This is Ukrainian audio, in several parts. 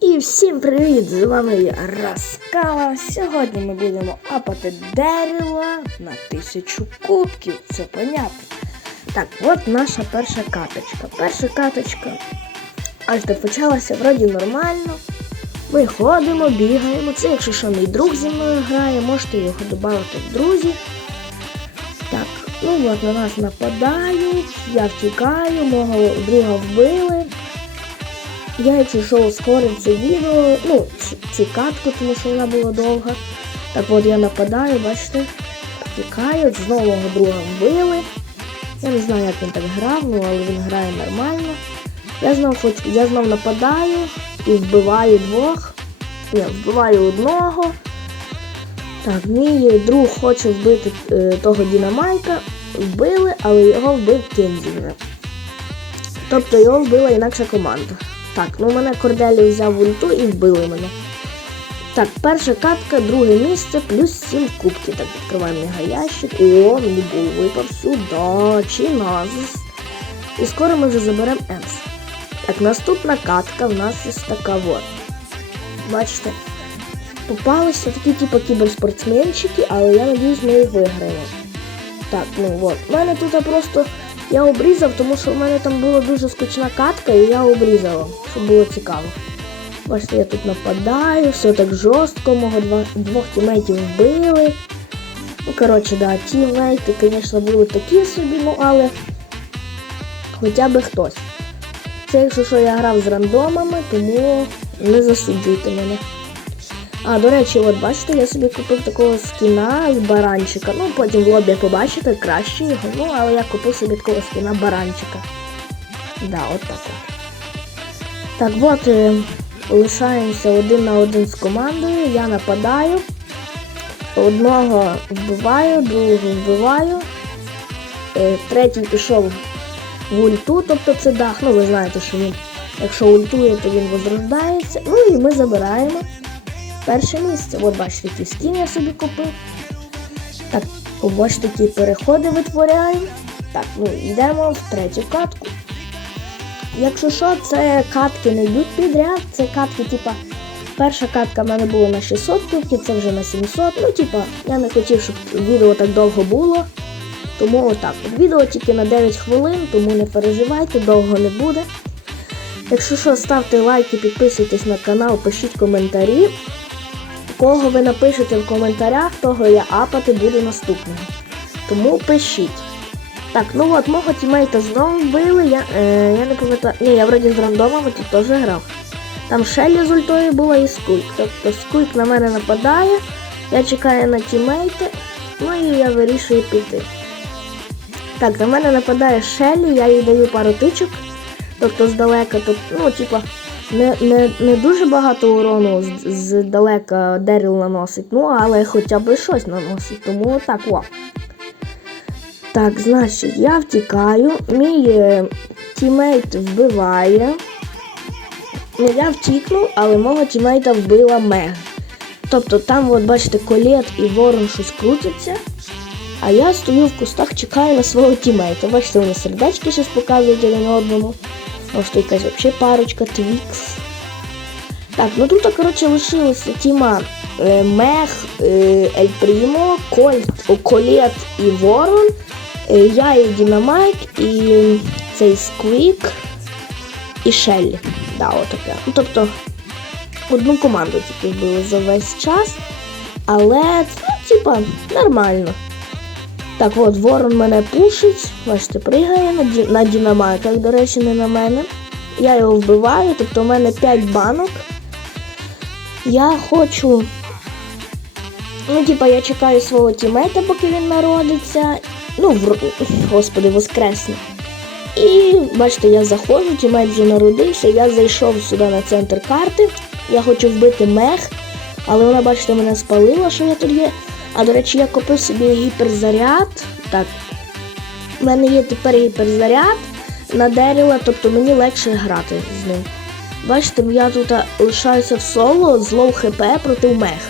І всім привіт! З вами я Раскала. Сьогодні ми будемо апати дерево на тисячу кубків. Це понятно. Так, от наша перша каточка. Перша каточка аж до почалася вроді нормально. Ми ходимо, бігаємо. Це якщо що мій друг зі мною грає, можете його додати в друзі. Так, ну от на нас нападають, я втікаю, мого друга вбили. Я, якщо що, ускорив це відео, ну, цю катку, тому що вона була довга. Так от я нападаю, бачите, втікаю, знову мого друга вбили. Я не знаю, як він так грав, ну, але він грає нормально. Я знов, хоч, я знов нападаю і вбиваю двох. Ні, вбиваю одного. Так, мій друг хоче вбити е, того Дінамайка. Вбили, але його вбив Кензіна. Тобто його вбила інакша команда. Так, ну мене Корделі взяв в ульту і вбили мене. Так, перша катка, друге місце, плюс 7 кубків. Так, відкриваємо мегаящик. О, мені був випав сюди, чи назис. І скоро ми вже заберемо Емс. Так, наступна катка в нас ось така от. Бачите, попалися такі типу кіберспортсменчики, але я надіюсь, ми їх виграємо. Так, ну от. У мене тут просто я обрізав, тому що в мене там була дуже скучна катка, і я обрізала, щоб було цікаво. Бачите, я тут нападаю, все так жорстко, мого два, двох тімейтів вбили. Ну, коротше, да, тімейти, звісно, були такі собі, ну але хоча б хтось. Це якщо що я грав з рандомами, тому не засуджуйте мене. А, до речі, от бачите, я собі купив такого скіна з баранчика. Ну, потім в лобі побачите краще його. Ну, але я купив собі такого скіна баранчика. Да, от так от. Так, от е, лишаємося один на один з командою. Я нападаю. Одного вбиваю, другого вбиваю. Е, третій пішов в ульту, тобто це дах. Ну, ви знаєте, що він, якщо ультує, то він возрождається. Ну і ми забираємо перше місце. От бачите, який скін я собі купив. Так, бачите, такі переходи витворяємо. Так, ну йдемо в третю катку. Якщо що, це катки не йдуть підряд, це катки, типа, перша катка в мене була на 600 кубків, це вже на 700. Ну, типа, я не хотів, щоб відео так довго було. Тому отак. От відео тільки на 9 хвилин, тому не переживайте, довго не буде. Якщо що, ставте лайки, підписуйтесь на канал, пишіть коментарі. Кого ви напишете в коментарях, того я апати буду наступного. Тому пишіть. Так, ну от, мого тімейта знову вбили, я, е, я не пам'ятаю. Ні, я вроді з рандомами тут теж грав. Там Шеллі з ультою була і Скульк. Тобто Скульк на мене нападає, я чекаю на тімейти, ну і я вирішую піти. Так, на мене нападає Шеллі, я їй даю пару тичок, тобто здалека, тобто, ну, типа, не, не, не дуже багато урону з- здалека Деріл наносить, ну, але хоча б щось наносить, тому так, вау. Так, значить, я втікаю, мій е, тімейт вбиває. Ну, я втікнув, але мого тімейта вбила Мег. Тобто там, от бачите, колет і ворон щось крутяться. А я стою в кустах, чекаю на свого тімейта. Бачите, вони сердечки щось показують один одному. Ось тут якась взагалі парочка, твікс. Так, ну тут, коротше, лишилося тіма е, Мех, е, Ель Прімо, Кольт, Колет і Ворон. Е, я і Дінамайк, і цей Сквік, і Шеллі. Да, отаке. Ну, тобто, одну команду тільки вбили за весь час. Але, ну, типа, нормально. Так, от ворон мене пушить, бачите, пригає на, ді... на дінамайках, до речі, не на мене. Я його вбиваю, тобто у мене 5 банок. Я хочу. Ну, типа, я чекаю свого тімейта, поки він народиться. Ну, в... господи, воскресне. І бачите, я заходжу, тімейт вже народився, я зайшов сюди на центр карти. Я хочу вбити мех, але вона, бачите, мене спалила, що я тут є. А до речі, я купив собі гіперзаряд. Так. У мене є тепер гіперзаряд на Деріла, тобто мені легше грати з ним. Бачите, я тут лишаюся в соло з лоу хп проти мех.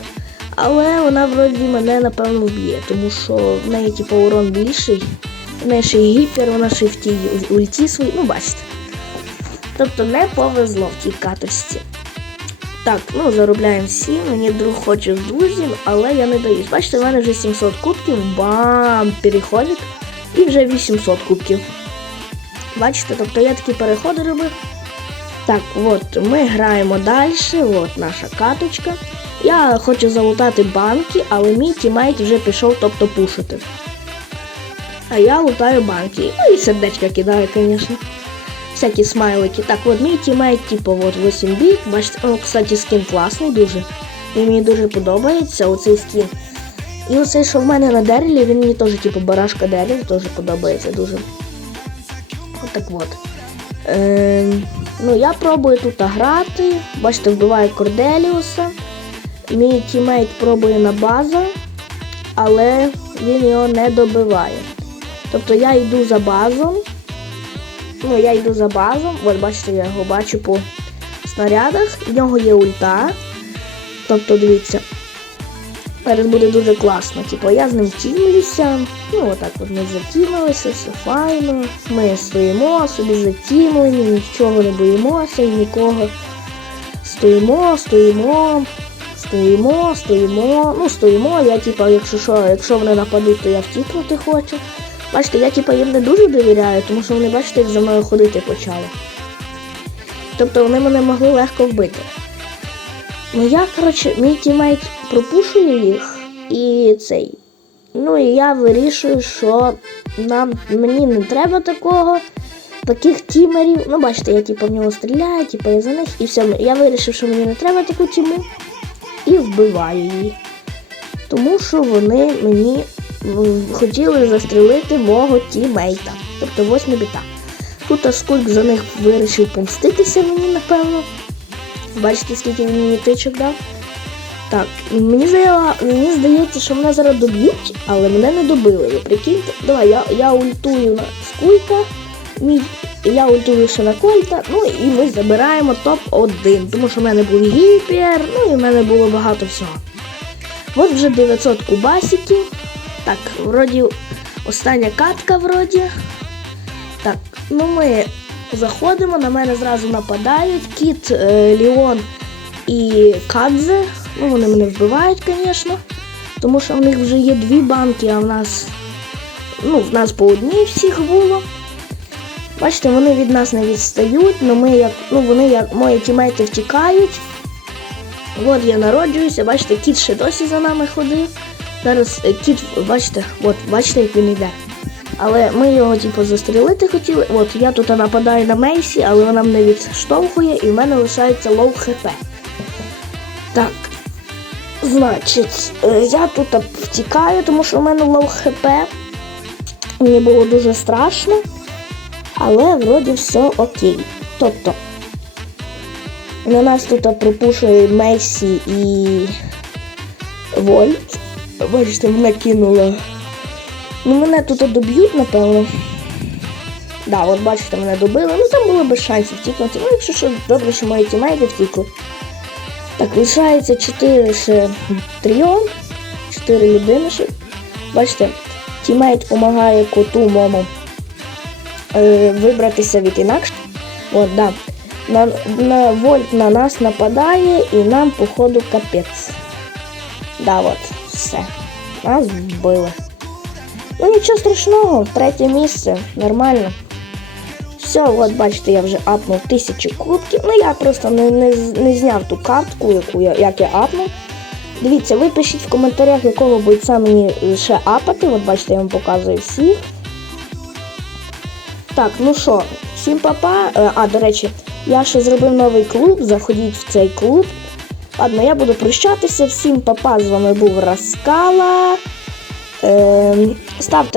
Але вона вроді мене напевно вб'є, тому що в неї типу, урон більший. В неї ще й гіпер, вона ще в тій ульті свої, ну бачите. Тобто не повезло в тій каточці. Так, ну заробляємо всі, мені друг хоче в друзів, але я не даюсь. Бачите, в мене вже 700 кубків, бам, переходить, і вже 800 кубків. Бачите, тобто я такі переходи робив. Так, от ми граємо далі, от наша каточка. Я хочу залутати банки, але мій тімейт вже пішов, тобто пушити. А я лутаю банки. Ну і сердечка кидаю, звісно. Всякі смайлики. Так, от мій тімейт, типу, от 8 біт. Бачите, о, кстати, скін класний дуже. Він мені дуже подобається, оцей скін. І оцей, що в мене на дерелі, він мені теж, типу, барашка дерель, теж подобається дуже. Отак от. Ем, ну, я пробую тут грати. Бачите, вбиваю Корделіуса. Мій тімейт пробує на базу, але він його не добиває. Тобто я йду за базом. Ну, я йду за базом. От бачите, я його бачу по снарядах. В нього є ульта. Тобто, дивіться. Зараз буде дуже класно. Типу, я з ним тімлюся. Ну, отак от ми затімилися, все файно. Ми стоїмо собі затімлені, нічого не боїмося і нікого. Стоїмо, стоїмо, стоїмо, стоїмо. Ну, стоїмо. Я, типу, якщо що, якщо вони нападуть, то я втікнути хочу. Бачите, я типу, їм не дуже довіряю, тому що вони, бачите, як за мною ходити почали. Тобто вони мене могли легко вбити. Ну я, коротше, мій тімейт пропушує їх і цей. Ну і я вирішую, що нам мені не треба такого, таких тімерів. Ну, бачите, я типу в нього стріляю, типу я за них і все. Я вирішив, що мені не треба таку тіму і вбиваю її. Тому що вони мені хотіли застрелити мого тімейта, тобто восьми біта. Тут Скульк за них вирішив помститися мені, напевно. Бачите, скільки він мені тичок дав. Так, мені здається, мені здається, що мене зараз доб'ють, але мене не добили. Прикиньте. Давай, я, я ультую на скулька, мій, я ультую ще на кольта, ну і ми забираємо топ-1, тому що в мене був гіпер, ну і в мене було багато всього. От вже 900 кубасиків. Так, вроді остання катка вроді. Так, ну ми заходимо, на мене зразу нападають. Кіт, е, Ліон і Кадзе. Ну, вони мене вбивають, звісно. Тому що в них вже є дві банки, а в нас. Ну, в нас по одній всіх було. Бачите, вони від нас не відстають, але ми як. Ну, вони як мої тімейти втікають. От я народжуюся, бачите, кіт ще досі за нами ходив. Зараз е, кіт, бачите, от, бачите, як він йде. Але ми його, типу, застрілити хотіли. От я тут нападаю на Мейсі, але вона мене відштовхує і в мене лишається лоу хп. Так. Значить, е, я тут втікаю, тому що в мене лоу хп. Мені було дуже страшно. Але вроді все окей. Тобто, на нас тут пропушує Мейсі і Вольт. Бачите, мене кинуло. Ну, мене тут доб'ють, напевно. Да, от бачите, мене добили. Ну там було без шансів втікнути. Ну, якщо що, добре, що мої тімейти втікли. Так, лишається 4 ще тріон, 4 людини ще. Бачите, тімейт допомагає коту мому е, вибратися від інакше. От, да. На, на вольт на нас нападає і нам, походу, капець. Да, от, все. Нас вбили. Ну нічого страшного, третє місце, нормально. Все, от бачите, я вже апнув тисячу кубків. Ну я просто не, не, не зняв ту картку, яку я, як я апнув. Дивіться, ви пишіть в коментарях, якого бойця мені ще апати. От бачите, я вам показую всіх. Так, ну що, всім папа. Е, А, до речі, я ще зробив новий клуб. Заходіть в цей клуб. Ладно, я буду прощатися. Всім папа, з вами був Раскала. Ем, Ставте